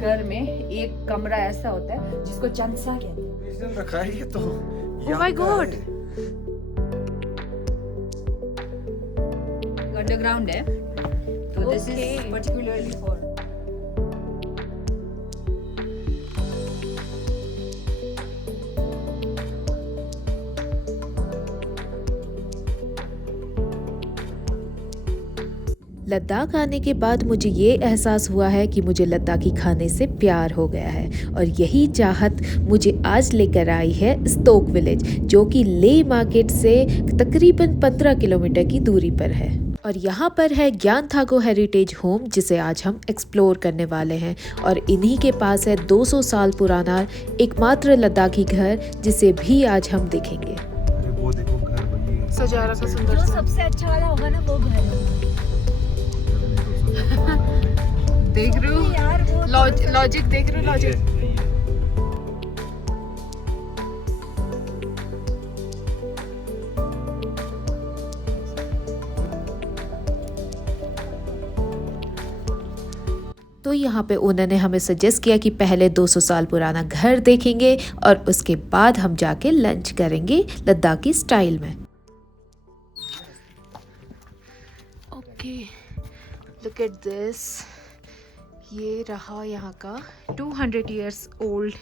घर में एक कमरा ऐसा होता है जिसको चंसा कहते हैं। रखा है ये तो। Oh my God! अंडरग्राउंड है, तो this is particularly for Ladakh आने के बाद मुझे ये एहसास हुआ है कि मुझे लद्दाखी खाने से प्यार हो गया है और यही चाहत मुझे आज लेकर आई है स्तोक विलेज, जो कि ले मार्केट से तकरीबन 15 किलोमीटर की दूरी पर है। और यहाँ पर है ज्ञान थागो हेरिटेज होम, जिसे आज हम एक्सप्लोर करने वाले हैं। और इन्हीं के पास है 200 साल पुराना एकमात्र लद्दाखी घर, जिसे भी आज हम देखेंगे। वो देखो घर वही है। सजा रखा सुंदर जो सा। सबसे अच्छा वाला होगा ना वो घर है। देख रहे हो यार वो लॉजिक, देख रहे हो लॉजिक। तो यहाँ पे ओनर ने हमें सजेस्ट किया कि पहले 200 साल पुराना घर देखेंगे और उसके बाद हम जाके लंच करेंगे लद्दाखी स्टाइल में। Okay, look at this. ये रहा यहाँ का 200 इयर्स ओल्ड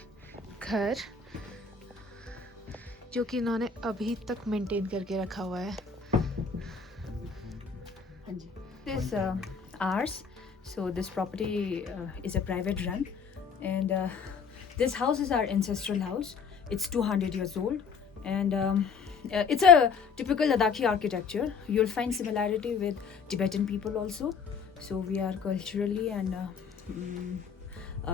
घर, जो कि इन्होंने अभी तक मेंटेन करके रखा हुआ है। This ours. So this property is a private run, and this house is our ancestral house. It's 200 years old, and it's a typical Ladakhi architecture. You'll find similarity with Tibetan people also. So we are culturally and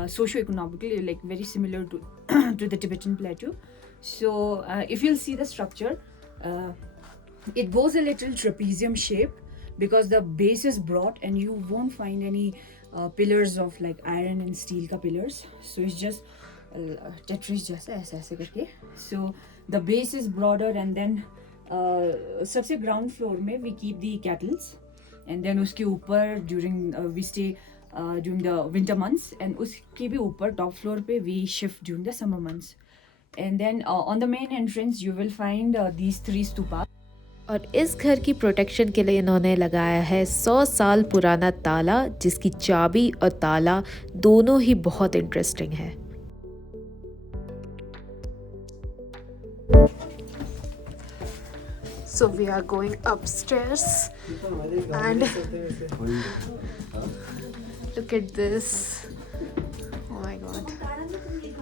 socio-economically like very similar to to the Tibetan plateau. So if you'll see the structure, it goes a little trapezium shape, because the base is broad and you won't find any pillars of like iron and steel ka pillars. So it's just Tetris jaisa aise karke. So the base is broader, and then sabse ground floor mein we keep the kettles, and then uske upar during we stay during the winter months, and uske bhi upar top floor pe we shift during the summer months. And then on the main entrance you will find these 3 stupas. और इस घर की protection के लिए इन्होंने लगाया है 100 साल पुराना ताला, जिसकी चाबी और ताला दोनों ही बहुत इंटरेस्टिंग है। So we are going upstairs and look at this. Oh my God.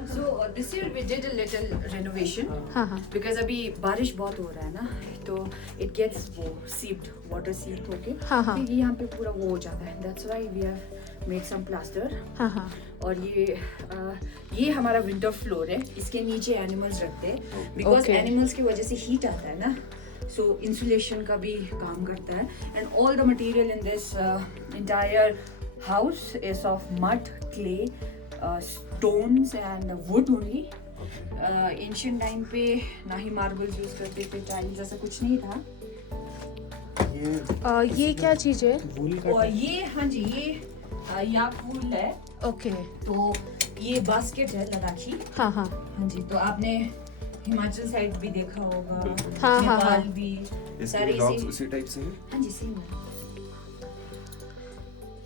So this year we did a little renovation, हाँ। because अभी बारिश बहुत हो रहा है ना, तो it gets वो seeped, water seeped होके हाँ। फिर यहाँ पे पूरा वो हो जाता है. That's why we have made some plaster. हाँ। और ये हमारा विंटर फ्लोर है, इसके नीचे एनिमल्स रखते हैं, बिकॉज Okay. एनिमल्स की वजह से हीट आता है ना, सो इंसुलेशन का भी काम करता है. And all the material in this entire house is of mud, clay, stones and wood only. Ancient time पे ना ही मार्बल्स यूज करते थे, टाइल्स ऐसा कुछ नहीं था. ये क्या चीज़ है? और ये हाँ जी, ये याक वूल है. ओके। तो ये बास्केट है लद्दाखी. हाँ। हाँ जी, तो आपने हिमाचल साइड भी देखा होगा, हाँ। नेपाल भी, सारे इसके उसी टाइप से है। हाँ जी सेम है.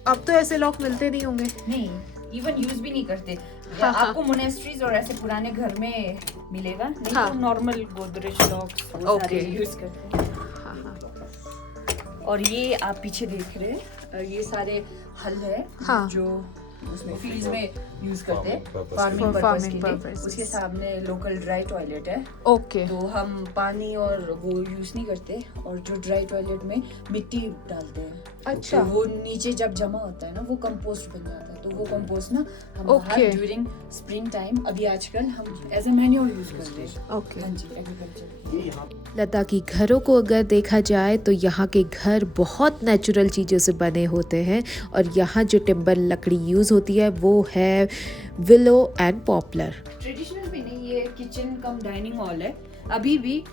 अब तो ऐसे लॉक मिलते नहीं होंगे। नहीं, इवन यूज भी नहीं करते. हाँ. आपको मोनेस्ट्रीज और ऐसे पुराने घर में मिलेगा, नहीं हाँ. तो नॉर्मल गोदरेज लॉक्स वो सारे Okay. यूज करते हैं. हाँ। और ये आप पीछे देख रहे हैं, ये सारे हल है हाँ. जो उसमें फील्ड्स में यूज करते हैं Farming purpose farming For purpose farming के लिए. purposes. उसके सामने लोकल ड्राई टॉयलेट है, ओके। तो हम पानी और वो यूज नहीं करते, और जो ड्राई टॉयलेट में मिट्टी डालते हैं. अच्छा। तो वो नीचे जब जमा होता है ना, वो कंपोस्ट बन जाता है. तो वो कंपोस्ट ना हम Okay. ड्यूरिंग स्प्रिंग टाइम अभी आजकल हम एज अ मैन्योर यूज करते हैं. ओके। हाँ जी, एग्रीकल्चर. लद्दाखी घरों को अगर देखा जाए तो यहाँ के घर बहुत नेचुरल चीज़ों से बने होते हैं, और यहाँ जो टिम्बर लकड़ी यूज़ होती है वो है विलो एंड पॉपलर। ट्रेडिशनल भी नहीं, ये किचन कम डाइनिंग हॉल है. अभी भी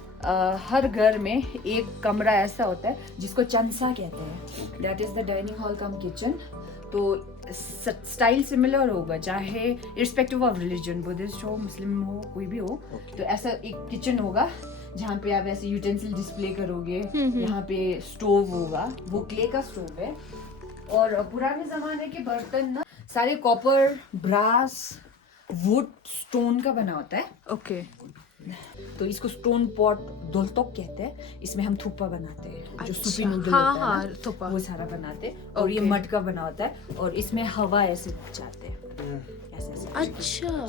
हर घर में एक कमरा ऐसा होता है जिसको चंसा कहते हैं, that is the dining hall come kitchen. तो स्टाइल सिमिलर होगा, चाहे इर्रिस्पेक्टिव ऑफ रिलीजन, बुद्धिस्ट हो, मुस्लिम हो, कोई भी हो। तो ऐसा एक किचन होगा जहाँ पे आप ऐसे यूटेंसिल डिस्प्ले करोगे। यहाँ पे स्टोव होगा, वो क्ले का स्टोव है। और पुराने जमाने के बर्तन ना सारे कॉपर, ब्रास, वुड, स्टोन का बना होता है। ओके। तो इसको स्टोन पॉट दोलतोक कहते हैं। इसमें हम थुप्पा बनाते हैं, जो सूपी नूडल हाँ, होता है हाँ, ना, थुप्पा। वो सारा बनाते हैं। और ये Okay. मड का बना होता है और इसमें हवा ऐसे जाते हैं, ऐसे ऐसे। अच्छा।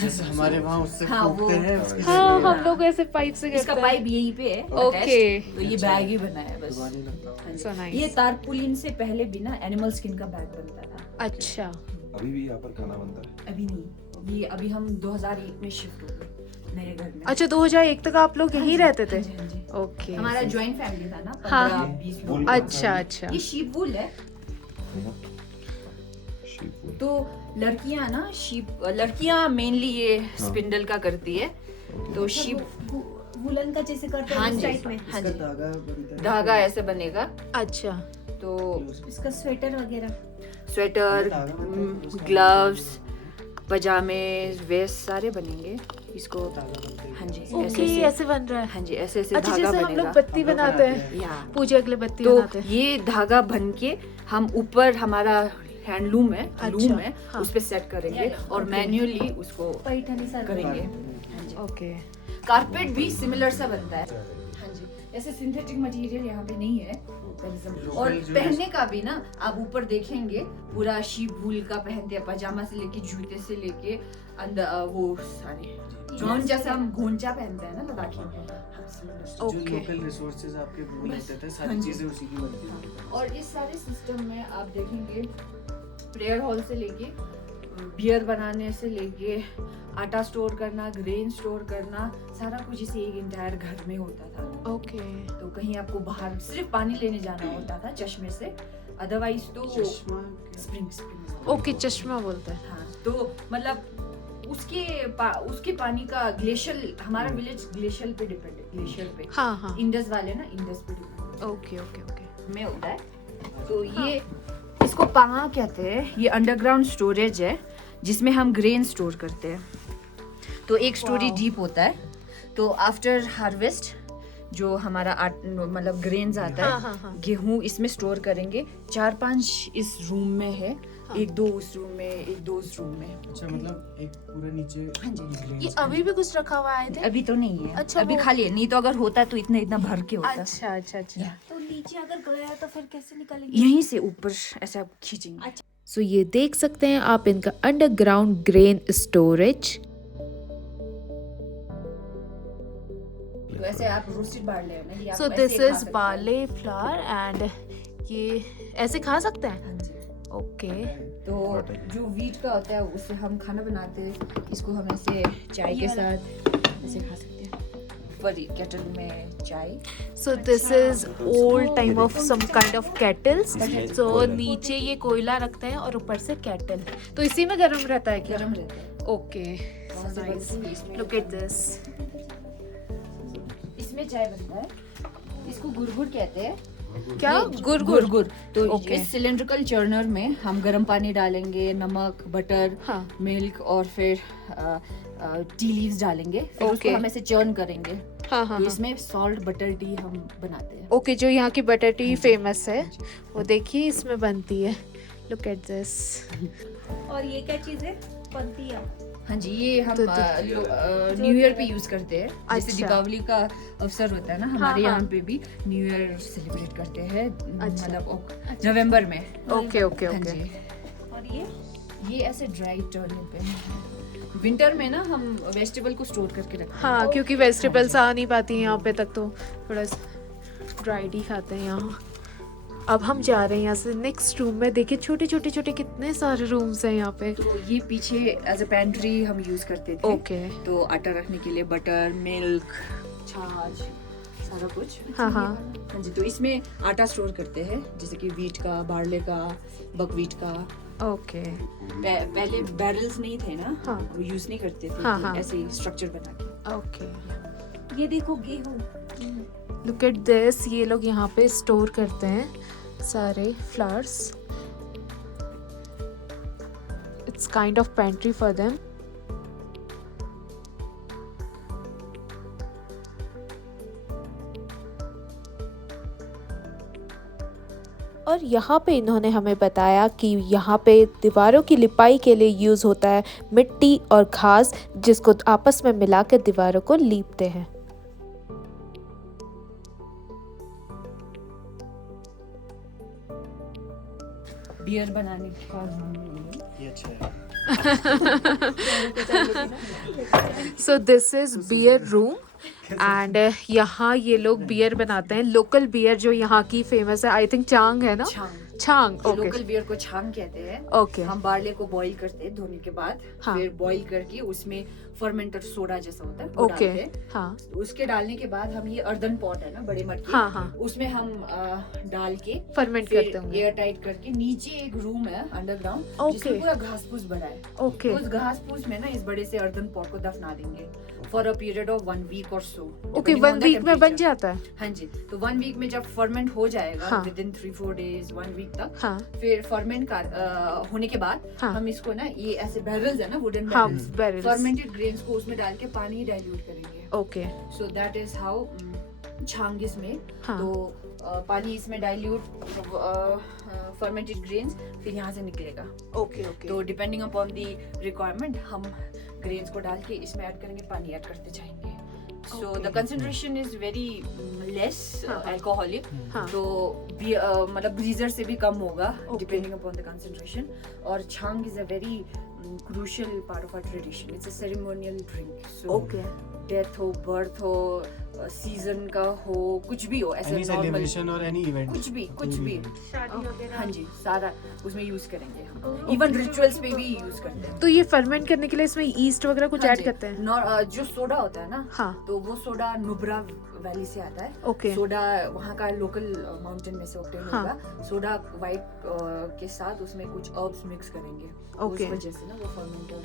जैसे हमारे वहाँ उससे हाँ, वो- फूकते हैं उसके हाँ, हाँ। हम लोग ऐसे पाइप से इसका करते हैं। पाइप यहीं पे है Okay. attached, तो ये बैग ही बना है बस। पानी लगता है। हाँ जी। So nice. ये तारपुलिन से पहले भी ना एनिमल स्किन का बैग बनता था। अच्छा। अभी भी यहाँ पर खाना बनता है। अभी नहीं, ये अभी हम 2001 में शिफ्ट हो गए नए घर में। अच्छा, 2001 तक आप लोग यहीं रहते थे? हाँ जी, हाँ जी। ओके। हमारा जॉइंट फैमिली था ना, हाँ। 15-20 लोग। वुल- अच्छा अच्छा। ये शीप वुल है। Sheep wool। तो लड़कियां मेनली ये स्पिंडल का करती है। तो शीप वुलन का जैसे करते हैं हाँ उस जी, टाइप में। हाँ इसका जी, धागा बनता है। धागा ऐसे बनेगा। अच्छा। तो इसका स्वेटर वगैरह। स्वेटर, धागा बनता है, फिर उसका ग्लव्स, पजामे, वेस्ट सारे बनेंगे इसको। धागा बनता है। हाँ जी, ओके, ऐसे ऐसे बन रहा है। हाँ जी, ऐसे ऐसे अच्छा, धागा जैसे हम लोग बनेगा। बत्ती बनाते हैं, या पूजा के लिए बत्ती तो बनाते हैं। ये धागा बन के हम ऊपर हमारा हैंडलूम है, लूम है, हाँ। उस पे सेट करेंगे और मैन्युअली उसको पैठनी सर करेंगे। हाँ जी। ओके। कारपेट भी सिमिलर सा बनता है। हाँ जी, ऐसे सिंथेटिक मटेरियल यहाँ पे नहीं है। और पहनने का भी ना आप ऊपर देखेंगे पूरा शीप वूल का पहनते हैं, पजामा से लेके जूते से लेके अंदर वो सारे गाउन जैसा हम घोंचा पहनते हैं ना लद्दाखी में। हाँ, similar। जो ओके। लोकल रिसोर्सेज आपके वो बस, होते थे, हाँ सारी जी। चीजें उसी की बनती हैं। और इस सारे सिस्टम में आप देखेंगे प्रेयर हॉल से लेके बियर बनाने से लेके आटा स्टोर करना, ग्रेन स्टोर करना, सारा कुछ इसी एक इंटायर घर में होता था। ओके। तो कहीं आपको बाहर सिर्फ पानी लेने जाना होता था चश्मे से, अदरवाइज तो चश्मा स्प्रिंग। ओके, चश्मा बोलते हैं। हाँ, तो मतलब उसके पानी का ग्लेशियर, हमारा विलेज ग्लेशियर पे डिपेंड है, ग्लेशियर पे। हाँ हाँ। इंडस वाले ना इंडस पे डिपेंड ओके ओके ओके। में होता है। तो ये इसको पांगा कहते हैं। ये अंडरग्राउंड स्टोरेज है जिसमें हम ग्रेन स्टोर करते हैं। तो एक स्टोरी डीप होता है। तो आफ्टर हार्वेस्ट जो हमारा मतलब ग्रेन्स आता है, हाँ, हाँ, हाँ। गेहूं इसमें स्टोर करेंगे। 4-5 इस रूम में है, एक दो उस रूम में, एक दो उस रूम में। अच्छा, मतलब एक पूरा नीचे हाँ जी। ये अभी भी कुछ रखा हुआ है थे? अभी तो नहीं है, अच्छा, अभी वो- खाली है। नहीं तो अगर होता तो इतना इतना भर के होता। अच्छा अच्छा अच्छा। तो नीचे अगर गया तो फिर कैसे निकालेंगे? यहीं से ऊपर ऐसा खींचेंगे। सो ये देख सकते हैं आप इनका अंडरग्राउंड ग्रेन स्टोरेज। तो ऐसे आप रोस्टेड बार्ले है ना, ये आप सो ऐसे दिस खा इज सकते हैं। बार्ले फ्लावर एंड ये ऐसे खा सकते हैं? हाँ जी। ओके। तो जो वीट का होता है उससे हम खाना बनाते हैं। इसको हम ऐसे चाय के साथ ऐसे खा सकते हैं। बड़ी केटल में चाय। So this is old time of some kind of kettles. सो नीचे ये कोयला रखते हैं और ऊपर से केटल, तो इसी में गर्म रहता है क्या? गरम रहता है। ओके, वहाँ से बनती है, इसमें- लुक एट दिस। इसमें चाय बनता है। इसको गुरगुर कहते हैं। क्या? ये गुरगुर? गुरगुर। तो Okay. इस सिलेंड्रिकल चर्नर में हम गर्म पानी डालेंगे, नमक, बटर, हाँ। मिल्क और फिर टी लीव्स डालेंगे। फिर उसको Okay. हम ऐसे चर्न करेंगे। हाँ हाँ तो हाँ। इसमें सॉल्ट बटर टी हम बनाते हैं। ओके, जो यहाँ की बटर टी फेमस है वो देखिए इसमें बनती है। Look at this. और ये क्या चीज है? पंतिया। हाँ जी, ये हम तो- न्यू ईयर पे यूज करते हैं। जैसे अच्छा। दीपावली का अवसर होता है ना, हमारे हाँ। यहाँ पे भी न्यू ईयर सेलिब्रेट करते हैं। अच्छा। मतलब नवंबर में। ओके ओके हाँ ओके। जी। और ये ये ऐसे ड्राई टर्निप है। विंटर में ना हम वेजिटेबल को स्टोर करके रखते हैं। हाँ, क्योंकि वेजिटेबल्स आ नहीं पाती हैं यहाँ पे तक, तो थोड़ा ड्राइड ही खाते हैं यहाँ। अब हम जा रहे हैं यहाँ से नेक्स्ट रूम में। देखिए छोटे छोटे छोटे कितने सारे रूम्स हैं यहाँ पे। तो ये पीछे एज अ पेंट्री हम यूज करते थे। ओके। तो आटा रखने के लिए बटर, मिल्क, छाछ, सारा कुछ। हाँ हाँ। हाँ जी। तो इसमें आटा स्टोर करते हैं, जैसे कि वीट का, बार्ले का, बकवीट का। ओके। पहले बैरल्स नहीं थे ना, हाँ। वो यूज नहीं करते थे। हाँ, तो हाँ। ऐसे ही स्ट्रक्चर बना के। ओके। ये देखो गेहूं। लुक एट दिस, ये लोग यहाँ पे स्टोर करते हैं सारे flowers. It's kind of pantry for them. और यहाँ पे इन्होंने हमें बताया कि यहाँ पे दीवारों की लिपाई के लिए यूज़ होता है मिट्टी और घास, जिसको आपस में मिलाकर दीवारों को लीपते हैं. बियर बनाने का ये अच्छा है. So this is beer room and यहाँ ये लोग बियर बनाते हैं. लोकल बियर जो यहाँ की फेमस है, आई थिंक चांग है ना. छांग. ओके लोकल बियर को छांग कहते हैं. ओके. हम बार्ले को बॉईल करते हैं धोने के बाद. हाँ. फिर बॉईल करके उसमें फर्मेंटर सोडा जैसा होता है वो ओके. डालते हैं. हाँ उसके डालने के बाद हम ये अर्दन पॉट है ना, बड़े मटके, हाँ हाँ उसमें हम डाल के फर्मेंट करते फिर होंगे. एयर टाइट करके नीचे एक रूम है अंडरग्राउंड, ओके. जिसमें पूरा घास फूस भरा है. ओके. उस घास फूस में ना इस बड़े से अर्दन पॉट को दफना देंगे for a period of 1 week और सो. ओके, 1 वीक में बन जाता है. हाँ जी. तो 1 वीक में जब फर्मेंट हो जाएगा, हाँ. विद इन 3-4 डेज 1 वीक तक, हाँ फिर फर्मेंट होने के बाद हाँ. हम इसको ना, ये ऐसे बैरल्स है ना, वुडन हाँ बैरल्स, बैरल्स. फर्मेंटेड ग्रेन्स को उसमें डाल के पानी डाइल्यूट करेंगे. Okay. So that is how chhang इसमें. हाँ. तो पानी इसमें डाइल्यूट फर्मेंटेड ग्रेन्स फिर यहाँ से निकलेगा. ओके. ओके. तो डिपेंडिंग अपॉन द रिक्वायरमेंट हम ग्रेन्स को डाल के इसमें ऐड करेंगे, पानी ऐड करते जाएंगे. So the concentration is very less alcoholic. हाँ. तो मतलब ब्रीजर से भी कम होगा Okay. Depending upon the concentration. और chhang is a very crucial part of our tradition. It's a ceremonial drink. So okay. Death हो, बर्थ हो, सीजन का हो, कुछ भी हो, ऐसे Any normal celebration or any event. कुछ भी. शादी वगैरह। हाँ जी, सारा उसमें यूज करेंगे हम. इवन रिचुअल्स पे भी यूज करते हैं. तो ये फर्मेंट करने के लिए इसमें ईस्ट वगैरह कुछ हाँ ऐड जी. करते हैं. जो सोडा होता है ना, हाँ. तो वो सोडा नुब्रा वैली से आता है. ओके. सोडा वहाँ का लोकल माउंटेन में से ऑब्टेन हाँ. होगा. सोडा वाइट के साथ उसमें कुछ हर्ब्स मिक्स करेंगे. ओके. उस वजह से ना वो फर्मेंटर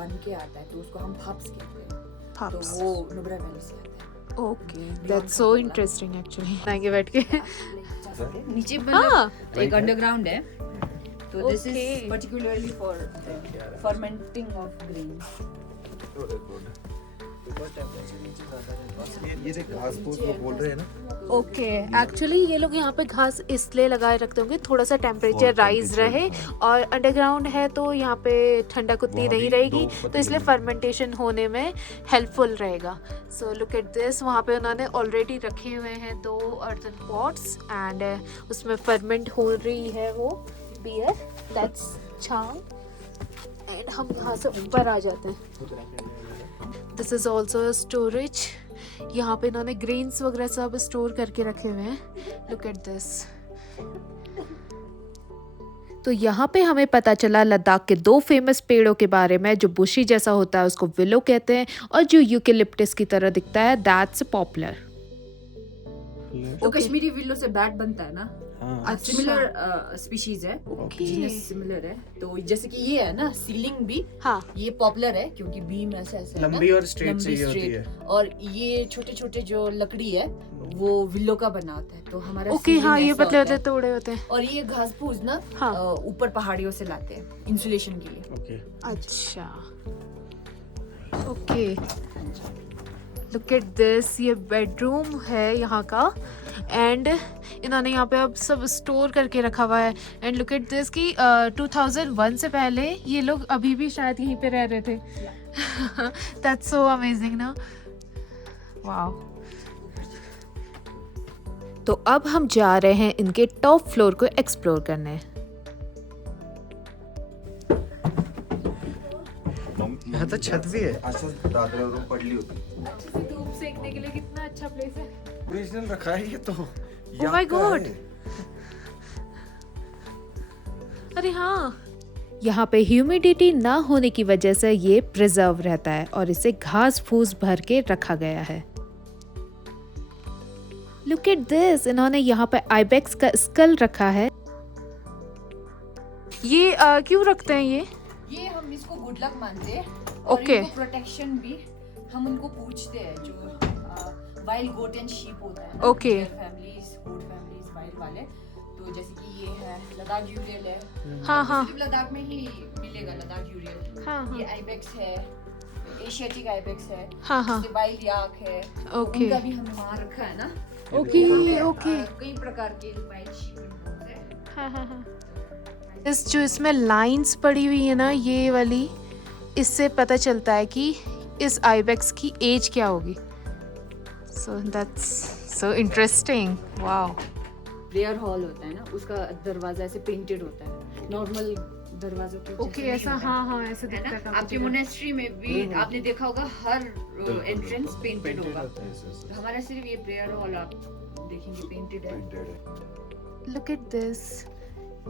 बन के आता है. तो उसको हम फाप्स कहते हैं. तो Hops. वो नुब्रा वैली से आता है. Okay, that's so interesting actually. आगे बैठ के. नीचे हाँ. एक अंडरग्राउंड है. तो this Okay. Is particularly for fermenting of grains. ये देख घास फूस वो बोल रहे हैं ना. ओके. एक्चुअली ये लोग यहाँ पे घास इसलिए लगाए रखते होंगे थोड़ा सा टेम्परेचर और राइज temperature, रहे, हाँ. और अंडरग्राउंड है तो यहाँ पे ठंडक उतनी वहाँ नहीं भी रहेगी, दो तो इसलिए पतीले फर्मेंटेशन होने में हेल्पफुल रहेगा. सो लुक एट दिस, वहाँ पे उन्होंने ऑलरेडी रखे हुए हैं 2 अर्दन पॉट्स एंड उसमें फर्मेंट हो रही है वो बियर, दैट्स छांग. एंड हम यहाँ से ऊपर आ जाते हैं. This is also storage. यहाँ पे इन्होंने ग्रेन्स वगैरह सब स्टोर करके रखे हुए हैं. Look at this. तो यहाँ पे हमें पता चला लद्दाख के 2 फेमस पेड़ों के बारे में. जो बुशी जैसा होता है उसको विलो कहते हैं, और जो यूकेलिप्टस की तरह दिखता है दैट्स पॉपुलर. तो कश्मीरी विलो से बैट बनता है ना, हाँ. सिमिलर स्पीशीज है, जीनस सिमिलर है. तो जैसे कि ये है ना, सीलिंग भी, हाँ. ये पॉपुलर है क्योंकि बीम ऐसे ऐसे है ना, लंबी और स्ट्रेट लंबी चाहिए होती straight. है. और ये छोटे छोटे जो लकड़ी है वो विलो का बना होता है. तो हमारा ओके. ceiling हाँ, ये ऐसा पतले होता है. पतले तोड़े होते हैं. और ये घास फूस ना हाँ. ऊपर पहाड़ियों से लाते हैं इंसुलेशन के लिए. ओके. अच्छा. ओके. लुक एट दिस, ये बेडरूम है यहाँ का, एंड इन्होंने यहाँ पे अब सब स्टोर करके रखा हुआ है. एंड लुक एट दिस कि 2001 से पहले ये लोग अभी भी शायद यहीं पे रह रहे थे. दैट्स सो अमेजिंग ना. वाओ. तो अब हम जा रहे हैं इनके टॉप फ्लोर को एक्सप्लोर करने. यहाँ तो छत भी है. असं दादरावरून पडली होती. धूप सेकने के लिए कितना अच्छा प्लेस है. ओरिजिनल रखा है ये तो. Oh my God. अरे हाँ. यहाँ पे ह्यूमिडिटी ना होने की वजह से ये प्रिजर्व रहता है और इसे घास फूस भर के रखा गया है. लुक एट दिस, इन्होंने यहाँ पे आइबेक्स का स्कल रखा है. ये क्यों रखते हैं ये हम इसको गुड लक मानते हैं. और Okay. इनको प्रोटेक्शन भी हम उनको पूछते हैं. जो वाइल्ड गोट एंड शीप होता है Okay. फैमिलीज गोट फैमिलीज वाइल्ड वाले। तो जैसे कि ये है लद्दाख यूरियल है। हाँ हाँ सिर्फ लद्दाख में ही मिलेगा लद्दाख यूरियल। हाँ ये आइबेक्स है, एशियाटिक आइबेक्स है, हाँ हाँ जैसे वाइल्ड याक है। ओके उनका भी हमने वहाँ रखा है ना। ओके वहाँ ओके पे, कई प्रकार के वाइल्ड शीप है। हाँ हाँ हाँ इस जो इसमें लाइंस पड़ी हुई है ना ये वाली, इससे पता चलता है कि इस आइबेक्स की एज क्या होगी। So that's so interesting. Wow. Prayer hall होता है ना, उसका दरवाजा ऐसे पेंटेड होता है, नॉर्मल दरवाजों के ओके जैसे ऐसा नहीं होता हाँ हाँ ऐसे है दिखता ना। है काफी आपके जगह। मोनेस्ट्री में भी आपने देखा होगा हर एंट्रेंस पेंटेड होगा। तो हमारा सिर्फ ये प्रेयर हॉल आप देखेंगे पेंटेड है। Look at this.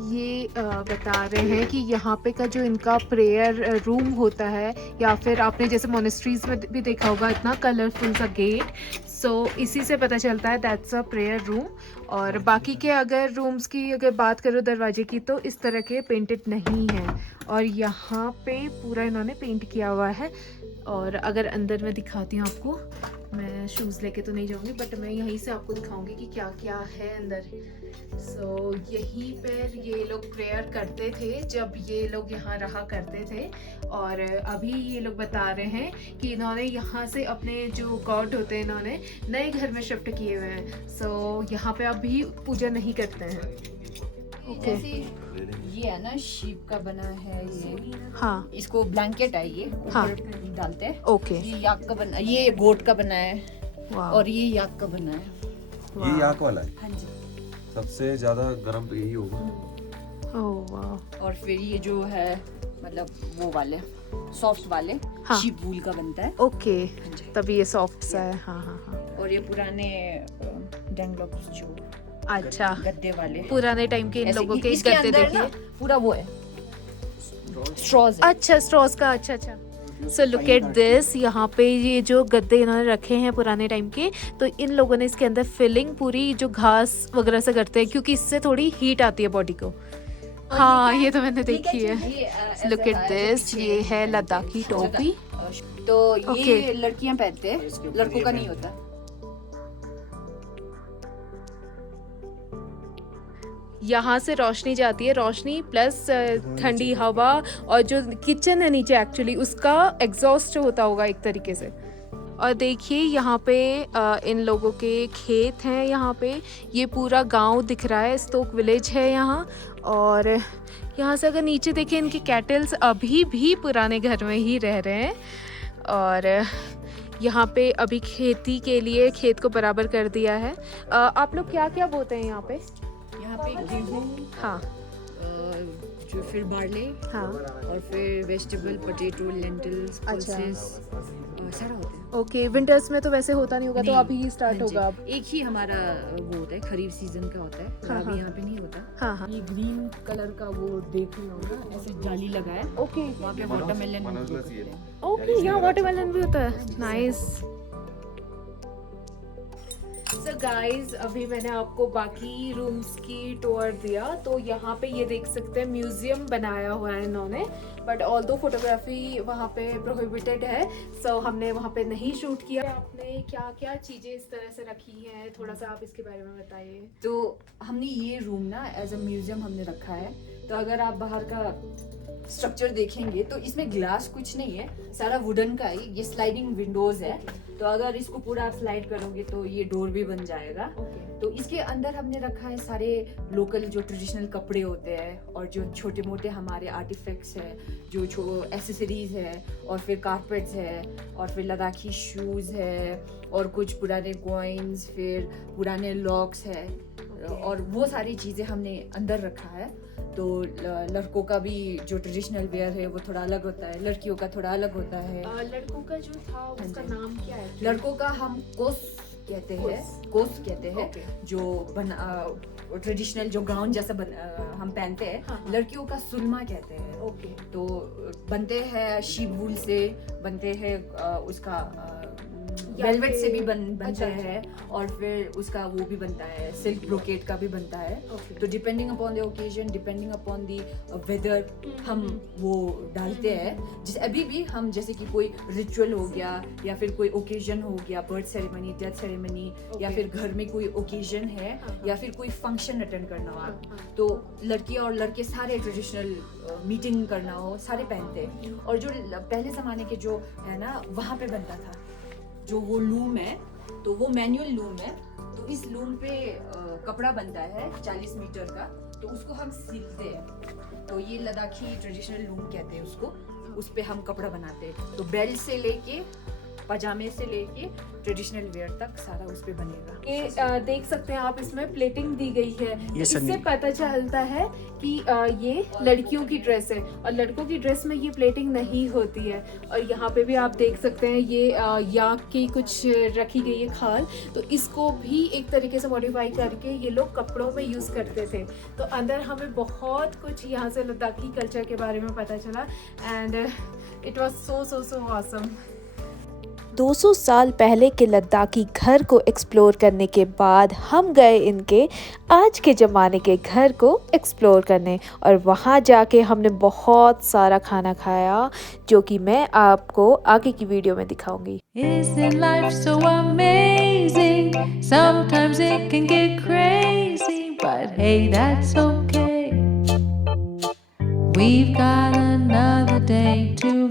ये बता रहे हैं कि यहाँ पे का जो इनका प्रेयर रूम होता है, या फिर आपने जैसे मोनेस्ट्रीज में भी देखा होगा इतना कलरफुल सा गेट, सो इसी से पता चलता है दैट्स अ प्रेयर रूम। और बाकी के अगर रूम्स की अगर बात करो दरवाजे की, तो इस तरह के पेंटेड नहीं है। और यहाँ पे पूरा इन्होंने पेंट किया हुआ है। और अगर अंदर मैं दिखाती हूँ आपको, मैं शूज़ लेके तो नहीं जाऊँगी बट मैं यहीं से आपको दिखाऊंगी कि क्या क्या है अंदर। सो यहीं पर ये लोग प्रेयर करते थे जब ये लोग यहाँ रहा करते थे। और अभी ये लोग बता रहे हैं कि इन्होंने यहाँ से अपने जो गॉड होते हैं इन्होंने नए घर में शिफ्ट किए हुए हैं। सो यहाँ पे अभी पूजा नहीं करते हैं। ओके जैसे ये है ना शीप का बना है ये, हाँ इसको ब्लैंकेट है ये हाँ। ऊपर डालते हैं। ओके ये याक का बना, ये गोट का बना है वाह और ये याक का बना है। ये याक वाला है, हाँ जी। सबसे ज्यादा गर्म तो यही होगा। ओह वाह। और फिर ये जो है मतलब वो वाले सॉफ्ट वाले हाँ। शीप वूल का बनता है। ओके हाँ जी। तभी ये सॉफ्ट सा है। हाँ हाँ हाँ और ये पुराने डैंगलॉप्स जो अच्छा गद्दे वाले पुराने टाइम के इन ऐसे लोगों कि के इसके गद्दे अंदर ना देखिए। पूरा वो है स्ट्रॉज है। अच्छा स्ट्रॉस का अच्छा अच्छा। So look at this. यहाँ पे ये जो गद्दे इन्होंने रखे हैं पुराने टाइम के, तो इन लोगों ने इसके अंदर फिलिंग पूरी जो घास वगैरह से करते हैं क्योंकि इससे थोड़ी हीट आती है बॉडी को। हाँ ये तो मैंने देखी है। Look at this. ये है लद्दाखी टोपी। तो ये Okay. लड़कियां पहनते हैं, लड़कों का नहीं होता। यहाँ से रोशनी जाती है, रोशनी प्लस ठंडी हवा, और जो किचन है नीचे एक्चुअली उसका एग्जॉस्ट होता होगा एक तरीके से। और देखिए यहाँ पे इन लोगों के खेत हैं। यहाँ पे ये पूरा गांव दिख रहा है, स्तोक विलेज है यहाँ। और यहाँ से अगर नीचे देखें इनके कैटल्स अभी भी पुराने घर में ही रह रहे हैं। और यहाँ पे अभी खेती के लिए खेत को बराबर कर दिया है। आप लोग क्या क्या बोते हैं यहाँ पे? यहाँ पे गेहूं, हाँ जो फिर बार्ले हाँ और फिर वेजिटेबल, पोटैटो, लेंटिल्स, पल्सेस सारा होता है। ओके। विंटर्स में तो वैसे होता नहीं होगा, तो नहीं, अभी स्टार्ट हाँ जी। होगा अब। एक ही हमारा वो होता है खरीफ सीजन का होता है, और हाँ, अभी हाँ। यहाँ पे नहीं होता। हाँ हाँ ये ग्रीन कलर का वो देख रहे हो ना, ऐसे जाली लगा है, ओके वहाँ पे वाटरमेलन मनोज ये ओके। यहाँ वाटरमेलन भी होता है। नाइस। सो गाइस अभी मैंने आपको बाकी रूम्स की टूर दिया, तो यहाँ पे ये देख सकते हैं म्यूजियम बनाया हुआ है इन्होंने, बट ऑल्दो फोटोग्राफी वहाँ पे प्रोहिबिटेड है, सो हमने वहाँ पे नहीं शूट किया। आपने क्या क्या चीज़ें इस तरह से रखी हैं, थोड़ा सा आप इसके बारे में बताइए। तो हमने ये रूम ना एज अ म्यूजियम हमने रखा है। तो अगर आप बाहर का स्ट्रक्चर देखेंगे तो इसमें ग्लास कुछ नहीं है, सारा वुडन का ही। ये स्लाइडिंग विंडोज है, तो अगर इसको पूरा आप स्लाइड करोगे तो ये डोर भी बन जाएगा। तो इसके अंदर हमने रखा है सारे लोकल जो ट्रेडिशनल कपड़े होते हैं, और जो छोटे मोटे हमारे आर्टिफैक्ट्स है, जो एसेसरीज है, और फिर कारपेट्स है, और फिर लद्दाखी शूज़ है, और कुछ पुराने कॉइन्स, फिर पुराने लॉक्स है, और वो सारी चीज़ें हमने अंदर रखा है। तो लड़कों का भी जो ट्रेडिशनल वेयर है वो थोड़ा अलग होता है, लड़कियों का थोड़ा अलग होता है। लड़कों का जो था उसका नाम क्या है? लड़कों का हम कोस कहते हैं, कोस कहते हैं। Okay. जो ट्रेडिशनल जो गाउन जैसा हम पहनते हैं। हाँ, हाँ। लड़कियों का सुरमा कहते हैं। ओके तो बनते हैं शीप वूल से, बनते हैं उसका वेलवेट से भी बनते अच्छा, हैं और फिर उसका वो भी बनता है, सिल्क ब्रोकेट का भी बनता है। Okay. तो depending upon the occasion, depending upon the weather हम वो डालते हैं। जैसे अभी भी हम जैसे कि कोई रिचुअल हो गया या फिर कोई ओकेजन हो गया, बर्थ सेरेमनी, डेथ सेरेमनी, या फिर घर में कोई ओकेजन है या फिर कोई फंक्शन अटेंड करना हो, तो लड़कियां और लड़के सारे ट्रेडिशनल मीटिंग करना हो सारे पहनते हैं। और जो पहले ज़माने के जो है ना वहाँ पे बनता था, जो वो लूम है, तो वो मैनुअल लूम है। तो इस लूम पे कपड़ा बनता है 40 मीटर का, तो उसको हम सिलते हैं। तो ये लद्दाखी ट्रेडिशनल लूम कहते हैं उसको, उस पे हम कपड़ा बनाते हैं। तो बेल्ट से लेके पजामे से लेके ट्रेडिशनल वेयर तक सारा उस पे बनेगा। ये देख सकते हैं आप, इसमें प्लेटिंग दी गई है। ये इससे सन्नी। पता चलता है कि ये लड़कियों की ड्रेस है और लड़कों की ड्रेस में ये प्लेटिंग नहीं होती है। और यहाँ पे भी आप देख सकते हैं ये याक की कुछ रखी गई है खाल, तो इसको भी एक तरीके से मॉडिफाई करके ये लोग कपड़ों में यूज़ करते थे। तो अंदर हमें बहुत कुछ यहाँ से लद्दाखी कल्चर के बारे में पता चला and it was so awesome. 200 साल पहले के लद्दाखी घर को एक्सप्लोर करने के बाद हम गए इनके आज के ज़माने के घर को एक्सप्लोर करने, और वहाँ जाके हमने बहुत सारा खाना खाया जो कि मैं आपको आगे की वीडियो में दिखाऊंगी। Isn't life so amazing? Sometimes it can get crazy, but hey, that's okay. We've got another day to